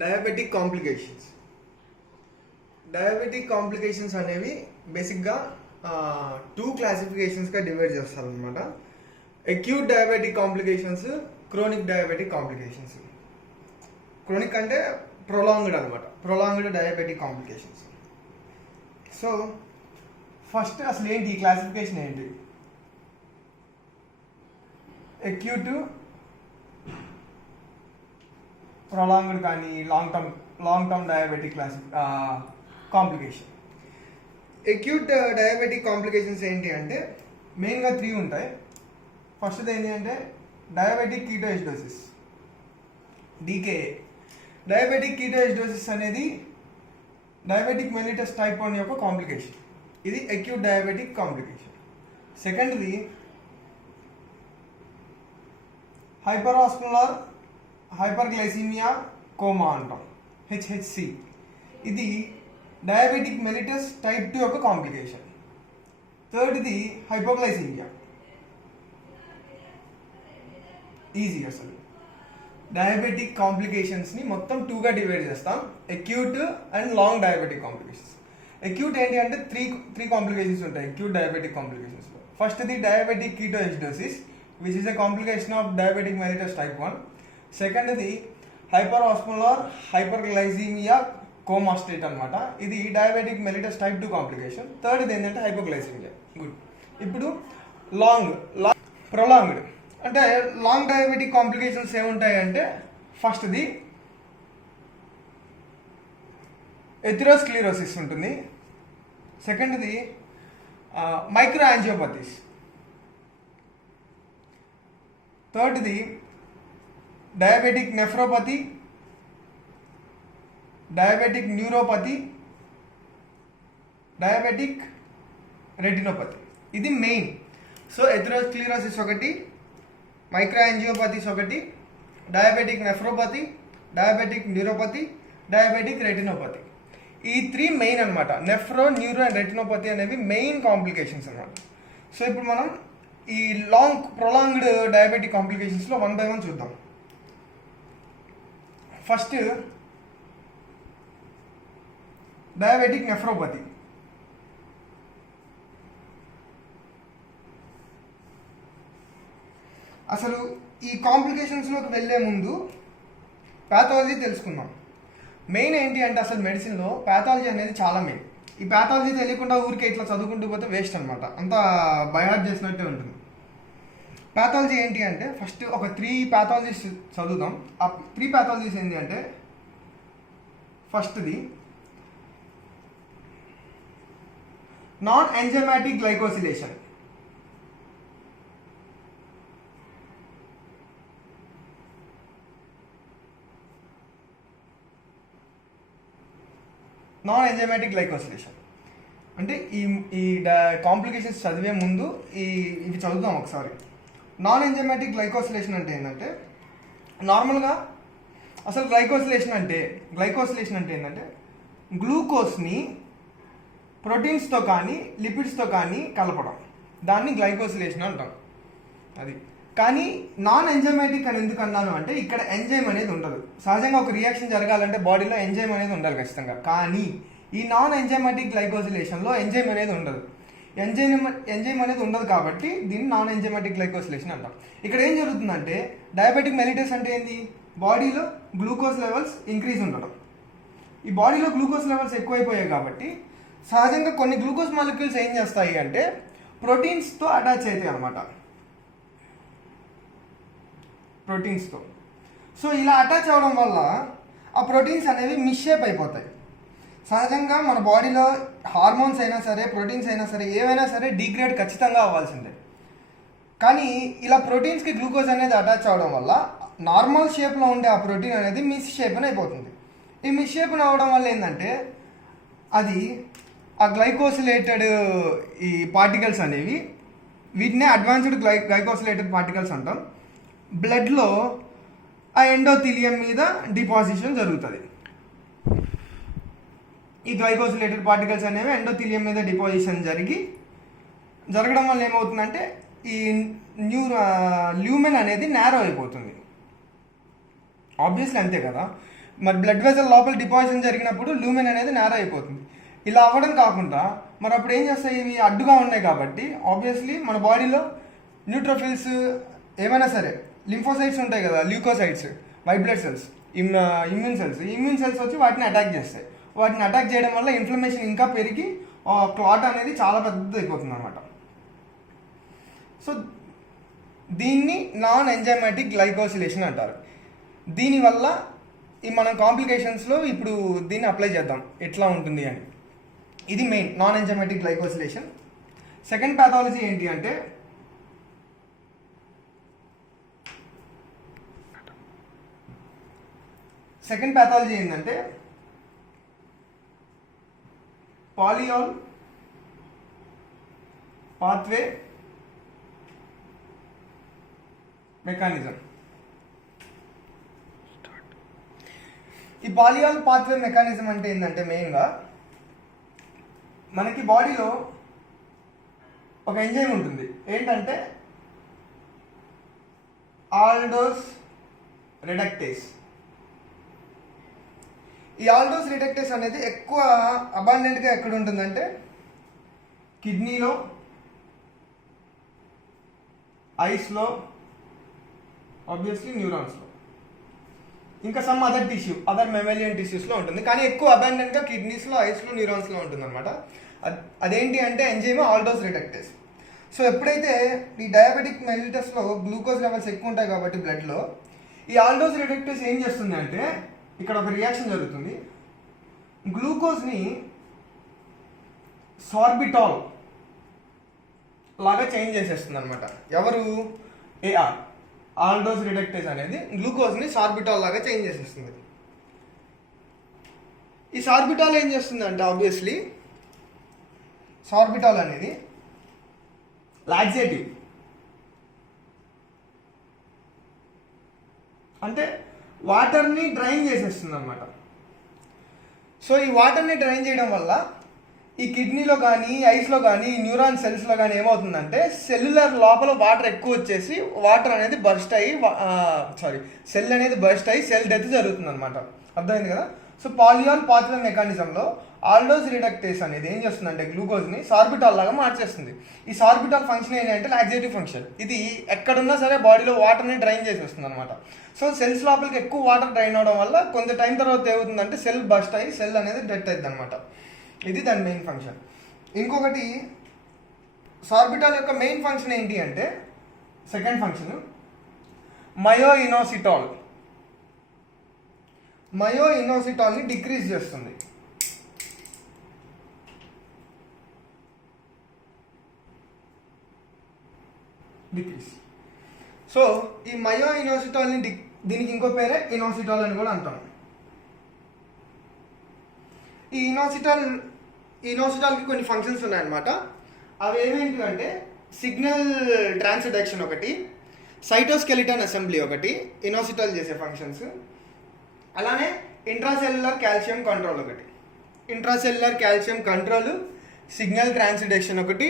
Diabetic complications. Diabetic complications అనేవి బేసిక్గా two క్లాసిఫికేషన్స్గా divide చేస్తారనమాట. Acute diabetic complications, chronic diabetic complications. Chronic అంటే prolonged అనమాట, prolonged diabetic complications. So first అసలు ఏంటి ఈ క్లాసిఫికేషన్ ఏంటి? అక్యూట్, ప్రొలాంగ్డ్ కానీ long term diabetic complication. Acute diabetic complications ఏంటి అంటే మెయిన్గా 3 ఉంటాయి. ఫస్ట్ది ఏంటి అంటే డయాబెటిక్ కీటోఎసిడోసిస్, డికేఏ. డయాబెటిక్ కీటోఎసిడోసిస్ అనేది డయాబెటిక్ మెలిటస్ టైప్ 1 యొక్క కాంప్లికేషన్. ఇది అక్యూట్ డయాబెటిక్ కాంప్లికేషన్. సెకండ్ది హైపరాస్కులర్ హైపర్గ్లైసీమియా కోమా అంటాం, హెచ్హెచ్సి. ఇది డయాబెటిక్ మెలిటస్ టైప్ 2 యొక్క కాంప్లికేషన్. థర్డ్ది హైపోగ్లైసీమియా. ఈజీ. అసలు డయాబెటిక్ కాంప్లికేషన్స్ని మొత్తం 2గా డివైడ్ చేస్తాం, acute and long diabetic complications. Acute ఏంటి అంటే త్రీ కాంప్లికేషన్స్ ఉంటాయి అక్యూట్ డయాబెటిక్ కాంప్లికేషన్స్లో. ఫస్ట్ది diabetic ketoacidosis, which is a complication of diabetic mellitus type 1. సెకండ్ది హైపరాస్కులర్ హైపర్గ్లైసీమియా కోమా స్టేట్ అనమాట. ఇది డయాబెటిక్ మెలిటస్ టైప్ 2 కాంప్లికేషన్. థర్డ్ది ఏంటంటే హైపోగ్లైసీమియా. గుడ్. ఇప్పుడు ప్రొలాంగ్డ్ అంటే లాంగ్ డయాబెటిక్ కాంప్లికేషన్స్ ఏముంటాయి అంటే ఫస్ట్ది ఎథెరోస్క్లెరోసిస్ ఉంటుంది. సెకండ్ది మైక్రో యాంజియోపతీస్. థర్డ్ది diabetic nephropathy, diabetic neuropathy, diabetic retinopathy. ఇది మెయిన్. సో ఎథెరోస్క్లెరోసిస్ ఒకటి, మైక్రోయాంజియోపతిస్ ఒకటి, diabetic nephropathy, diabetic neuropathy, diabetic retinopathy. ఈ 3 మెయిన్ అనమాట. నెఫ్రో, న్యూరో అండ్ రెటినోపతి అనేవి మెయిన్ కాంప్లికేషన్స్ అనమాట. సో ఇప్పుడు మనం ఈ ప్రొలాంగ్డ్ డయాబెటిక్ కాంప్లికేషన్స్లో 1 by 1 చూద్దాం. First diabetic nephropathy. అసలు ఈ కాంప్లికేషన్స్లోకి వెళ్ళే ముందు ప్యాథాలజీ తెలుసుకుందాం. మెయిన్ ఏంటి అంటే అసలు మెడిసిన్లో ప్యాథాలజీ అనేది చాలా మెయిన్. ఈ ప్యాథాలజీ తెలియకుండా ఊరికే ఇట్లా చదువుకుంటూ పోతే వేస్ట్ అనమాట, అంతా బైహార్ట్ చేసినట్టే ఉంటుంది. ప్యాథాలజీ ఏంటి అంటే ఫస్ట్ ఒక 3 ప్యాథాలజీస్ చదువుదాం. ఆ 3 ప్యాథాలజీస్ ఏంటి అంటే ఫస్ట్ది నాన్ ఎంజైమాటిక్ గ్లైకోసిలేషన్. నాన్ ఎంజైమాటిక్ గ్లైకోసిలేషన్ అంటే ఈ కాంప్లికేషన్స్ చదివే ముందు ఇవి చదువుదాం ఒకసారి. నాన్ ఎంజైమాటిక్ గ్లైకోసిలేషన్ అంటే ఏంటంటే నార్మల్గా అసలు గ్లైకోసిలేషన్ అంటే ఏంటంటే గ్లూకోజ్ని ప్రోటీన్స్తో కానీ లిపిడ్స్తో కానీ కలపడం, దాన్ని గ్లైకోసిలేషన్ అంటాం. అది కానీ నాన్ ఎంజైమాటిక్ అని ఎందుకు అన్నాను అంటే ఇక్కడ ఎంజైమ్ అనేది ఉండదు. సహజంగా ఒక రియాక్షన్ జరగాలంటే బాడీలో ఎంజైమ్ అనేది ఉండాలి ఖచ్చితంగా. కానీ ఈ నాన్ ఎంజైమాటిక్ గ్లైకోసిలేషన్లో ఎంజైమ్ అనేది ఉండదు. ఎంజైమ్ అనేది ఉండదు కాబట్టి దీన్ని నాన్ ఎంజైమాటిక్ గ్లైకోసిలేషన్ అంటాం. ఇక్కడ ఏం జరుగుతుందంటే డయాబెటిక్ మెలిటస్ అంటే ఏంది? బాడీలో గ్లూకోజ్ లెవెల్స్ ఇంక్రీజ్ ఉండడం. ఈ బాడీలో గ్లూకోజ్ లెవెల్స్ ఎక్కువైపోయాయి కాబట్టి సహజంగా కొన్ని గ్లూకోజ్ మాలిక్యూల్స్ ఏం చేస్తాయి అంటే ప్రోటీన్స్తో అటాచ్ అవుతాయి అన్నమాట, ప్రోటీన్స్తో. సో ఇలా అటాచ్ అవ్వడం వల్ల ఆ ప్రోటీన్స్ అనేవి మిస్షేప్ అయిపోతాయి. సహజంగా మన బాడీలో హార్మోన్స్ అయినా సరే, ప్రోటీన్స్ అయినా సరే, ఏవైనా సరే డిగ్రేడ్ ఖచ్చితంగా అవ్వాల్సిందే. కానీ ఇలా ప్రోటీన్స్కి గ్లూకోజ్ అనేది అటాచ్ అవ్వడం వల్ల నార్మల్ షేప్లో ఉండే ఆ ప్రోటీన్ అనేది మిస్ షేప్ని అయిపోతుంది. ఈ మిస్ షేప్ని అవ్వడం వల్ల ఏంటంటే అది ఆ గ్లైకోసిలేటెడ్ ఈ పార్టికల్స్ అనేవి, వీటినే అడ్వాన్స్డ్ గ్లైకోసిలేటెడ్ పార్టికల్స్ అంటాం, బ్లడ్లో ఆ ఎండోథీలియం మీద డిపాజిషన్ జరుగుతుంది. ఈ గ్లైకోసిలేటెడ్ పార్టికల్స్ అనేవి ఎండోథీలియం మీద డిపాజిషన్ జరగడం వల్ల ఏమవుతుందంటే ఈ ల్యూమెన్ అనేది నేరో అయిపోతుంది. ఆబ్వియస్లీ అంతే కదా. మరి బ్లడ్ వెజల్ లోపల డిపాజిషన్ జరిగినప్పుడు లూమెన్ అనేది నేర అయిపోతుంది. ఇలా అవ్వడం కాకుండా మరి అప్పుడు ఏం చేస్తాయి, ఇవి అడ్డుగా ఉన్నాయి కాబట్టి ఆబ్వియస్లీ మన బాడీలో న్యూట్రోఫిల్స్ ఏమైనా సరే లింఫోసైట్స్ ఉంటాయి కదా, leukocytes, white blood cells, immune cells వచ్చి వాటిని అటాక్ చేస్తాయి. వాటిని అటాక్ చేయడం వల్ల ఇన్ఫ్లమేషన్ ఇంకా పెరిగి క్లాట్ అనేది చాలా పెద్దది అయిపోతుంది అనమాట. సో దీన్ని నాన్ ఎంజైమాటిక్ గ్లైకోసిలేషన్ అంటారు. దీనివల్ల ఈ మనం కాంప్లికేషన్స్లో ఇప్పుడు దీన్ని అప్లై చేద్దాం ఎట్లా ఉంటుంది అని. ఇది main non enzymatic glycosylation. Second pathology ఏంటి అంటే ఏంటంటే పాలియాల్ పాత్వే మెకానిజం. ఈ పాలియాల్ పాత్వే మెకానిజం అంటే ఏంటంటే మెయిన్గా మనకి బాడీలో ఒక ఎంజైమ్ ఉంటుంది, ఏంటంటే ఆల్డోస్ రిడక్టేస్. ఈ ఆల్డోస్ రిడక్టేస్ అనేది ఎక్కువ అబాండెంట్గా ఎక్కడ ఉంటుందంటే కిడ్నీలో, ఐస్లో, ఆబ్వియస్లీ న్యూరాన్స్లో, ఇంకా సమ్ అదర్ మెమేలియన్ టిష్యూస్లో ఉంటుంది. కానీ ఎక్కువ అబాండెంట్గా కిడ్నీస్లో, ఐస్లో, న్యూరాన్స్లో ఉంటుంది అనమాట. అదేంటి అంటే ఎంజైమ్ ఆల్డోస్ రిడక్టేస్. సో ఎప్పుడైతే ఈ డయాబెటిక్ మెలిటస్లో గ్లూకోజ్ లెవెల్స్ ఎక్కువ ఉంటాయి కాబట్టి బ్లడ్లో, ఈ ఆల్డోస్ రిడక్టేస్ ఏం చేస్తుంది అంటే ఇక్కడ ఒక రియాక్షన్ జరుగుతుంది. గ్లూకోజ్ని సార్బిటాల్ లాగా చేంజ్ చేసేస్తుంది అనమాట. ఎవరు? ఏఆర్ ఆల్డోస్ రిడక్టేస్ అనేది గ్లూకోజ్ని సార్బిటాల్ లాగా చేంజ్ చేసేస్తుంది. ఈ సార్బిటాల్ ఏం చేస్తుంది అంటే ఆబ్వియస్లీ సార్బిటాల్ అనేది లాక్సేటివ్, అంటే వాటర్ని డ్రైన్ చేసేస్తుంది అనమాట. సో ఈ వాటర్ని డ్రైన్ చేయడం వల్ల ఈ కిడ్నీలో కానీ, ఐస్లో కానీ, న్యూరాన్ సెల్స్లో కానీ ఏమవుతుందంటే సెల్యులర్ లోపల వాటర్ ఎక్కువ వచ్చేసి వాటర్ అనేది బర్స్ట్ అయ్యి సెల్ అనేది బర్స్ట్ అయ్యి సెల్ డెత్ జరుగుతుంది అనమాట. అర్థమైంది కదా? సో పాలియాల్ పాత్వే మెకానిజంలో ఆల్డోస్ రిడక్టేస్ అనేది ఏం చేస్తుందంటే గ్లూకోజ్ని సార్బిటాల్ లాగా మార్చేస్తుంది. ఈ సార్బిటాల్ ఫంక్షన్ ఏంటంటే లాక్సేటివ్ ఫంక్షన్. ఇది ఎక్కడున్నా సరే బాడీలో వాటర్ని డ్రైన్ చేసేస్తుంది అనమాట. సో సెల్స్ లోపలికి ఎక్కువ వాటర్ డ్రైన్ అవడం వల్ల కొంత టైం తర్వాత ఏమవుతుందంటే సెల్ బస్ట్ అయ్యి సెల్ అనేది డెత్ అవుతుంది అనమాట. ఇది దాని మెయిన్ ఫంక్షన్. ఇంకొకటి సార్బిటాల్ యొక్క మెయిన్ ఫంక్షన్ ఏంటి అంటే సెకండ్ ఫంక్షన్ మయోఇనోసిటాల్ని డిక్రీజ్ చేస్తుంది. సో ఈ మయోఇనోసిటాల్ని దీనికి ఇంకో పేరే ఇనోసిటాల్ అని కూడా అంటాం. ఈ ఇనోసిటాల్కి కొన్ని ఫంక్షన్స్ ఉన్నాయన్నమాట. అవి ఏమేంటి అంటే సిగ్నల్ ట్రాన్స్డక్షన్ ఒకటి, సైటోస్కెలిటన్ అసెంబ్లీ ఒకటి ఇనోసిటాల్ చేసే ఫంక్షన్స్. అలానే ఇంట్రాసెల్యులర్ కాల్షియం కంట్రోల్ ఒకటి, intracellular calcium control, signal transduction ఒకటి,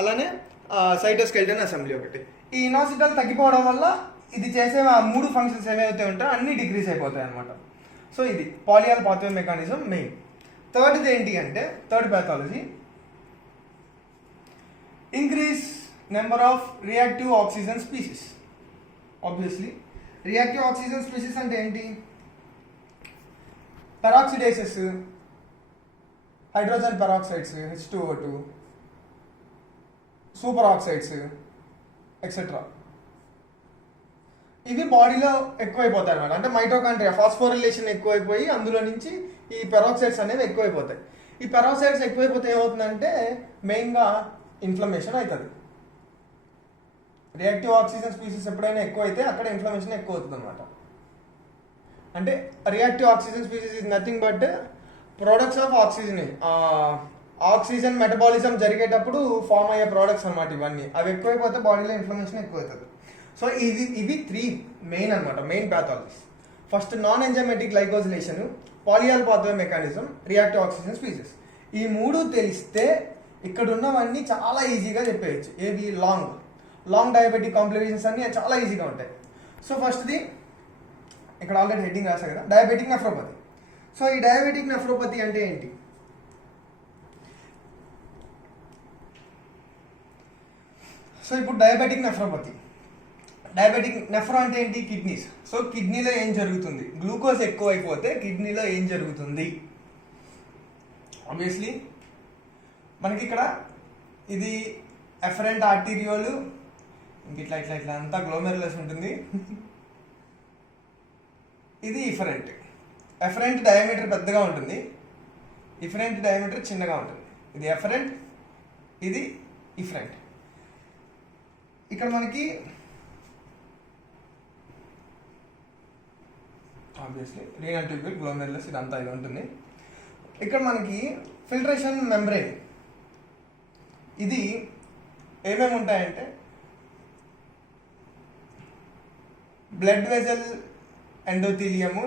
అలానే సైటోస్కెలిటన్ అసెంబ్లీ ఒకటి. ఈ ఇనోసిటాల్ తగ్గిపోవడం వల్ల ఇది చేసే ఆ మూడు ఫంక్షన్స్ ఏవైతే ఉంటాయో అన్నీ డిక్రీజ్ అయిపోతాయి అనమాట. సో ఇది పాలియాల్ పాత్వే మెకానిజం మెయిన్. థర్డ్ది ఏంటి అంటే third pathology increase number of reactive oxygen species. Obviously reactive oxygen species అంటే ఏంటి? Peroxidases, hydrogen peroxides H2O2, super oxides etcetera. ఇవి బాడీలో ఎక్కువైపోతాయి అనమాట. అంటే మైటోకాండ్రియా ఫాస్ఫోరిలేషన్ ఎక్కువైపోయి అందులో నుంచి ఈ పెరాక్సైడ్స్ అనేవి ఎక్కువైపోతాయి. ఈ పెరాక్సైడ్స్ ఎక్కువైపోతే ఏమవుతుందంటే మెయిన్గా ఇన్ఫ్లమేషన్ అవుతుంది. రియాక్టివ్ ఆక్సిజన్ స్పీసీస్ ఎప్పుడైనా ఎక్కువైతే అక్కడ ఇన్ఫ్లమేషన్ ఎక్కువ అవుతుంది అనమాట. అంటే reactive oxygen species is nothing but products of oxygen metabolism జరిగేటప్పుడు ఫామ్ అయ్యే ప్రోడక్ట్స్ అనమాట ఇవన్నీ. అవి ఎక్కువైపోతే బాడీలో ఇన్ఫ్లమేషన్ ఎక్కువ అవుతుంది. సో ఇవి త్రీ మెయిన్ అనమాట, main pathologies. First non enzymatic glycosylation, polyol pathway mechanism, reactive oxygen species. ఈ మూడు తెలిస్తే ఇక్కడ ఉన్నవన్నీ చాలా ఈజీగా చెప్పేయచ్చు. ఏవి? లాంగ్ డయాబెటిక్ కాంప్లికేషన్స్ అన్నీ చాలా ఈజీగా ఉంటాయి. సో ఫస్ట్ది ఇక్కడ ఆల్రెడీ హెడ్డింగ్ రాసా కదా, డయాబెటిక్ నెఫ్రోపతి. సో ఈ డయాబెటిక్ నెఫ్రోపతి అంటే ఏంటి? సో ఇప్పుడు డయాబెటిక్ నెఫ్రో అంటే ఏంటి? కిడ్నీస్. సో కిడ్నీలో ఏం జరుగుతుంది? గ్లూకోజ్ ఎక్కువ అయిపోతే కిడ్నీలో ఏం జరుగుతుంది? ఆబ్వియస్లీ మనకి ఇక్కడ ఇది ఎఫరెంట్ ఆర్టీరియోల్, ఇంక ఇట్లా ఇట్లా ఇట్లా అంతా గ్లోమెరులస్ ఉంటుంది. ఇది ఎఫరెంట్ డయామీటర్ పెద్దగా ఉంటుంది, ఇఫరెంట్ డయామీటర్ చిన్నగా ఉంటుంది. ఇది ఎఫరెంట్, ఇది ఇఫరెంట్. ఇక్కడ మనకి ఆబ్వియస్లీ రీనల్ ట్యూబ్యూల్, గ్లోమెరులస్ ఇదంతా ఇది ఉంటుంది. ఇక్కడ మనకి ఫిల్ట్రేషన్ మెంబ్రెయిన్, ఇది ఏమేమి ఉంటాయంటే బ్లడ్ వెజల్, ఎండోథీలియము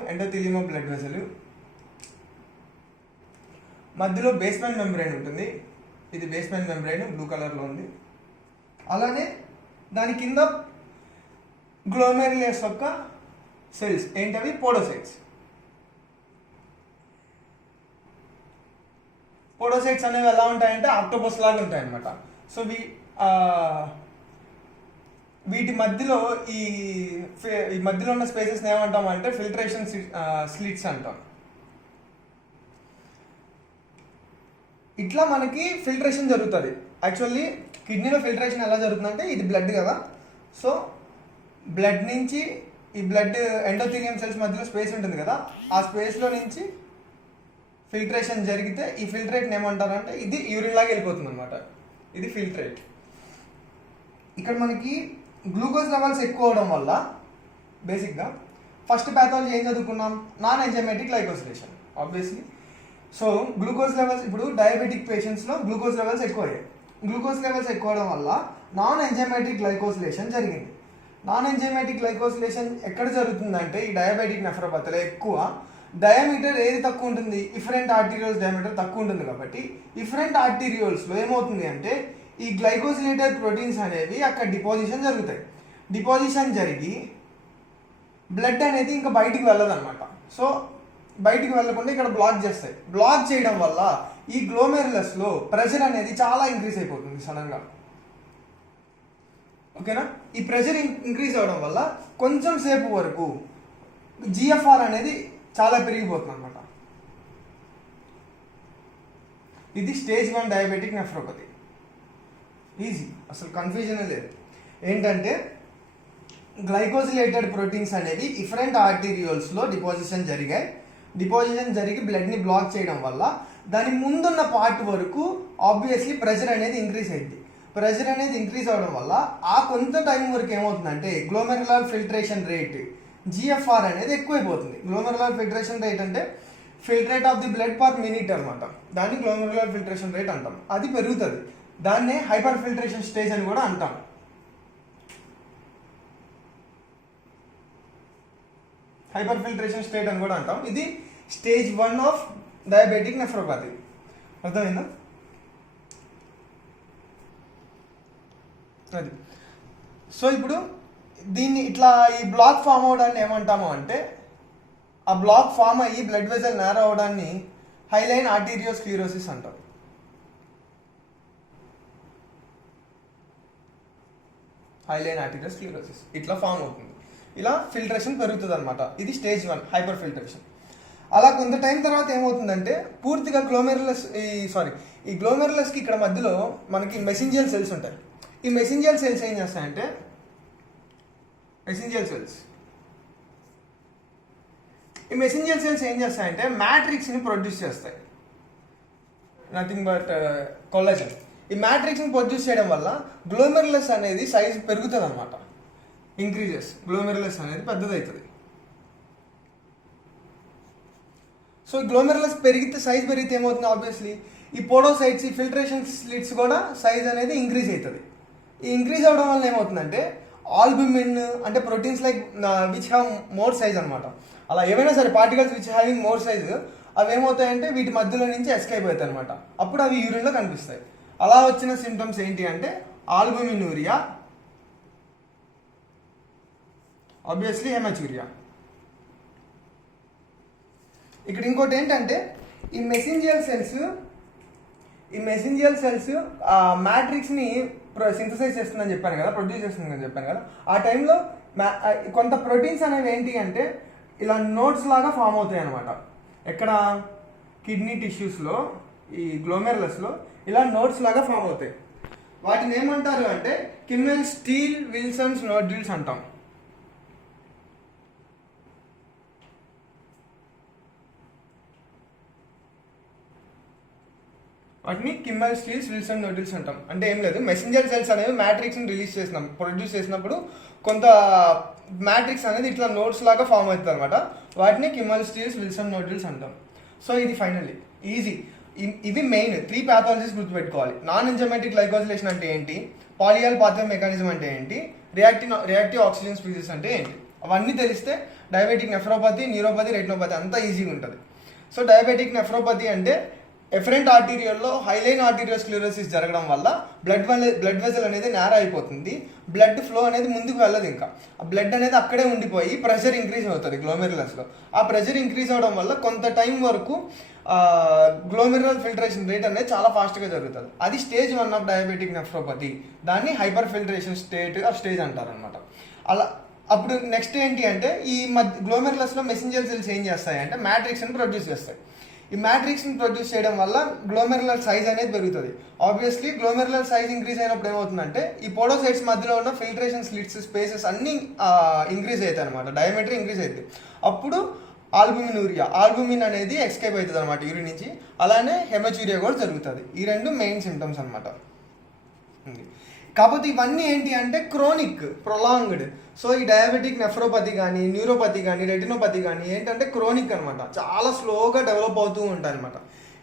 బ్లడ్ వెజల్, మధ్యలో బేస్మెంట్ మెంబ్రెయిన్ ఉంటుంది. ఇది బేస్మెంట్ మెంబ్రెయిన్ బ్లూ కలర్లో ఉంది. అలానే దాని కింద గ్లోమెరులస్ యొక్క సెల్స్ ఏంటవి? పోడోసైట్స్ అనేవి ఎలా ఉంటాయంటే ఆక్టోపస్ లాగా ఉంటాయి అన్నమాట. సో వీటి మధ్యలో ఈ మధ్యలో ఉన్న స్పేసెస్ని ఏమంటాం అంటే ఫిల్ట్రేషన్ స్లిట్స్ అంటాం. ఇట్లా మనకి ఫిల్ట్రేషన్ జరుగుతుంది. యాక్చువల్లీ కిడ్నీలో ఫిల్ట్రేషన్ ఎలా జరుగుతుందంటే, ఇది బ్లడ్ కదా, సో బ్లడ్ నుంచి ఈ బ్లడ్ ఎండోథీలియం సెల్స్ మధ్యలో స్పేస్ ఉంటుంది కదా, ఆ స్పేస్లో నుంచి ఫిల్ట్రేషన్ జరిగితే ఈ ఫిల్ట్రేట్ని ఏమంటారంటే ఇది యూరిన్ లాగా వెళ్ళిపోతుంది అనమాట. ఇది ఫిల్ట్రేట్. ఇక్కడ మనకి గ్లూకోజ్ లెవెల్స్ ఎక్కువ అవడం వల్ల బేసిక్గా ఫస్ట్ ప్యాథాలజీ ఏం చదువుకున్నాం? Non enzymatic glycosylation. Obviously so glucose levels ఇప్పుడు డయాబెటిక్ పేషెంట్స్లో గ్లూకోజ్ లెవెల్స్ ఎక్కువ అయ్యాయి. గ్లూకోజ్ లెవెల్స్ ఎక్కువ అవడం వల్ల నాన్ ఎంజైమాటిక్ గ్లైకోసిలేషన్ జరిగింది. నాన్ ఎంజైమాటిక్ గ్లైకోసిలేషన్ ఎక్కడ జరుగుతుందంటే ఈ డయాబెటిక్ నెఫ్రోపతిలో ఎక్కువ డయామీటర్ ఏది తక్కువ ఉంటుంది? ఇఫరెంట్ ఆర్టీరియోల్స్ డయామీటర్ తక్కువ ఉంటుంది. కాబట్టి ఇఫరెంట్ ఆర్టీరియోల్స్లో ఏమవుతుంది అంటే ఈ గ్లైకోసిలేటెడ్ ప్రోటీన్స్ అనేవి అక్కడ డిపాజిషన్ జరుగుతాయి. డిపాజిషన్ జరిగి బ్లడ్ అనేది ఇంకా బయటికి వెళ్ళదన్నమాట. సో బయటికి వెళ్ళకుండా ఇక్కడ బ్లాక్ చేస్తాయి. బ్లాక్ చేయడం వల్ల ఈ గ్లోమెరులస్లో ప్రెషర్ అనేది చాలా ఇంక్రీజ్ అయిపోతుంది సడన్గా. ఓకేనా? ఈ ప్రెషర్ ఇంక్రీజ్ అవ్వడం వల్ల కొంచెం సేపు వరకు జిఎఫ్ఆర్ అనేది చాలా పెరిగిపోతుంది అనమాట. ఇది స్టేజ్ 1 డయాబెటిక్ నెఫ్రోపతి. ఈజీ, అసలు కన్ఫ్యూజనే లేదు. ఏంటంటే గ్లైకోసిలేటెడ్ ప్రోటీన్స్ అనేవి ఇఫరెంట్ ఆర్టీరియోల్స్లో డిపాజిషన్ జరిగి బ్లడ్ని బ్లాక్ చేయడం వల్ల దాని ముందున్న పార్ట్ వరకు ఆబ్వియస్లీ ప్రెషర్ అనేది ఇంక్రీజ్ అయింది. ప్రెషర్ అనేది ఇంక్రీజ్ అవ్వడం వల్ల ఆ కొంత టైం వరకు ఏమవుతుందంటే గ్లోమెరులర్ ఫిల్ట్రేషన్ రేట్ జిఎఫ్ఆర్ అనేది ఎక్కువైపోతుంది. గ్లోమెరులర్ ఫిల్ట్రేషన్ రేట్ అంటే filtrate of the blood per minute అనమాట. దాన్ని గ్లోమెరులర్ ఫిల్ట్రేషన్ రేట్ అంటాం. అది పెరుగుతుంది. దాన్నే హైపర్ ఫిల్ట్రేషన్ స్టేజ్ అని కూడా అంటాం. హైపర్ ఫిల్ట్రేషన్ స్టేట్ అని కూడా అంటాం. ఇది స్టేజ్ 1 ఆఫ్ డయాబెటిక్ నెఫ్రోపతి. అర్థమైందా? అది. సో ఇప్పుడు దీన్ని ఇట్లా ఈ బ్లాక్ ఫామ్ అవడాన్ని ఏమంటాము అంటే, ఆ బ్లాక్ ఫామ్ అయ్యి బ్లడ్ వెజల్ నేరో అవడాన్ని హైలైన్ ఆర్టీరియోస్క్లీరోసిస్ అంటాం. హైలైన్ ఆర్టీరియోస్క్లీరోసిస్ ఇట్లా ఫామ్ అవుతుంది. ఇలా ఫిల్ట్రేషన్ పెరుగుతుంది అనమాట. ఇది స్టేజ్ 1 హైపర్ ఫిల్ట్రేషన్. అలా కొంత టైం తర్వాత ఏమవుతుందంటే పూర్తిగా ఈ గ్లోమెరులస్కి ఇక్కడ మధ్యలో మనకి మెసెంజియల్ సెల్స్ ఉంటాయి. ఈ మెసెంజియల్ సెల్స్ ఏం చేస్తాయంటే మ్యాట్రిక్స్ని ప్రొడ్యూస్ చేస్తాయి. Nothing but collagen. ఈ మ్యాట్రిక్స్ని ప్రొడ్యూస్ చేయడం వల్ల గ్లోమెరులస్ అనేది సైజ్ పెరుగుతుంది అనమాట. ఇంక్రీజెస్, గ్లోమెరులస్ అనేది పెద్దదవుతుంది. సో గ్లోమెరులస్ సైజ్ పెరిగితే ఏమవుతుంది? ఆబ్వియస్లీ ఈ పోడోసైట్స్, ఈ ఫిల్ట్రేషన్ స్లిట్స్ కూడా సైజ్ అనేది ఇంక్రీజ్ అవుతుంది. ఈ ఇంక్రీజ్ అవడం వల్ల ఏమవుతుందంటే ఆల్బుమిన్ అంటే proteins like which have more size అనమాట. అలా ఏవైనా సరే particles which having more size అవి ఏమవుతాయంటే వీటి మధ్యలో నుంచి ఎస్కేప్ అవుతాయి అనమాట. అప్పుడు అవి యూరిన్లో కనిపిస్తాయి. అలా వచ్చిన సిమ్టమ్స్ ఏంటి అంటే ఆల్బుమినూరియా, ఆబ్వియస్లీ హెమచ్యూరియా. ఇక్కడ ఇంకోటి ఏంటంటే ఈ మెసెంజియల్ సెల్స్ మ్యాట్రిక్స్ని సింథసైజ్ చేస్తుందని చెప్పాను కదా, ప్రొడ్యూస్ చేస్తుందని చెప్పాను కదా. ఆ టైంలో కొంత ప్రోటీన్స్ అనేవి ఏంటి అంటే ఇలా నోట్స్ లాగా ఫామ్ అవుతాయి అనమాట. ఎక్కడ కిడ్నీ టిష్యూస్లో, ఈ గ్లోమెరులస్లో ఇలా నోట్స్ లాగా ఫామ్ అవుతాయి. వాటిని ఏమంటారు అంటే కిమ్మెల్ స్టీల్ విల్సన్స్ నోడ్యూల్స్ అంటాం. వాటిని కిమ్మెల్ స్టీల్స్ విల్సన్ నోడ్యూల్స్ అంటాం. అంటే ఏం లేదు, మెసెంజర్ సెల్స్ అనేవి మ్యాట్రిక్స్ని ప్రొడ్యూస్ చేసినప్పుడు కొంత మ్యాట్రిక్స్ అనేది ఇట్లా నోట్స్ లాగా ఫామ్ అవుతుంది అనమాట. వాటిని కిమ్మెల్ స్టీల్స్ విల్సన్ నోడ్యూల్స్ అంటాం. సో ఇది ఫైనల్లీ ఈజీ. ఇవి మెయిన్ 3 ప్యాథాలజీస్ గుర్తుపెట్టుకోవాలి. నాన్ ఎంజైమాటిక్ గ్లైకోసిలేషన్ అంటే ఏంటి, పాలియాల్ పాత్వే మెకానిజం అంటే ఏంటి, రియాక్టివ్ ఆక్సిజన్ స్పీసీస్ అంటే ఏంటి, అవన్నీ తెలిస్తే డయాబెటిక్ నెఫ్రోపతి, న్యూరోపతి, రెటినోపతి అంతా ఈజీగా ఉంటుంది. సో డయాబెటిక్ నెఫ్రోపతి అంటే ఎఫరెంట్ ఆర్టీరియోల్లో హైలైన్ ఆర్టీరియోస్క్లెరోసిస్ జరగడం వల్ల బ్లడ్ వెజల్ అనేది నేరా అయిపోతుంది. బ్లడ్ ఫ్లో అనేది ముందుకు వెళ్ళదు. ఇంకా ఆ బ్లడ్ అనేది అక్కడే ఉండిపోయి ప్రెషర్ ఇంక్రీజ్ అవుతుంది గ్లోమెరులస్లో. ఆ ప్రెషర్ ఇంక్రీజ్ అవడం వల్ల కొంత టైం వరకు గ్లోమెరులర్ ఫిల్టరేషన్ రేట్ అనేది చాలా ఫాస్ట్గా జరుగుతుంది. అది స్టేజ్ 1 ఆఫ్ డయాబెటిక్ నెఫ్రోపతి. దాన్ని హైపర్ ఫిల్టరేషన్ స్టేజ్ అంటారు అనమాట. అలా అప్పుడు నెక్స్ట్ ఏంటి అంటే ఈ గ్లోమెరులస్లో మెసెంజర్ సెల్స్ ఏం చేస్తాయి అంటే మ్యాట్రిక్స్ని ప్రొడ్యూస్ చేస్తాయి. ఈ మ్యాట్రిక్స్ని ప్రొడ్యూస్ చేయడం వల్ల గ్లోమెరులర్ సైజ్ అనేది పెరుగుతుంది. ఆబ్వియస్లీ గ్లోమెరులర్ సైజ్ ఇంక్రీజ్ అయినప్పుడు ఏమవుతుందంటే ఈ పోడోసైట్స్ మధ్యలో ఉన్న ఫిల్టరేషన్ స్లిట్స్, స్పేసెస్ అన్నీ ఇంక్రీజ్ అవుతాయి అనమాట. డయామీటర్ ఇంక్రీజ్ అవుతుంది. అప్పుడు ఆల్బుమిన్ అనేది ఎస్కేప్ అవుతుంది అనమాట యూరిన్ నుంచి. అలానే హెమచ్యూరియా కూడా జరుగుతుంది. ఈ 2 మెయిన్ సిమ్టమ్స్ అనమాట. కాకపోతే ఇవన్నీ ఏంటి అంటే క్రోనిక్, ప్రొలాంగ్డ్. సో ఈ డయాబెటిక్ నెఫ్రోపతి కానీ, న్యూరోపతి కానీ, రెటినోపతి కానీ ఏంటంటే క్రోనిక్ అనమాట, చాలా స్లోగా డెవలప్ అవుతూ ఉంటాయి అనమాట.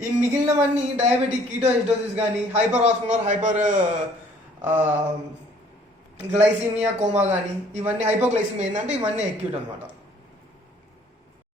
ఈ మిగిలినవన్నీ డయాబెటిక్ కీటోఎసిడోసిస్ కానీ, హైపర్ ఆస్మోలార్ హైపర్ గ్లైసిమియా కోమా కానీ, ఇవన్నీ హైపోగ్లైసిమియా ఏంటంటే ఇవన్నీ అక్యూట్ అనమాట.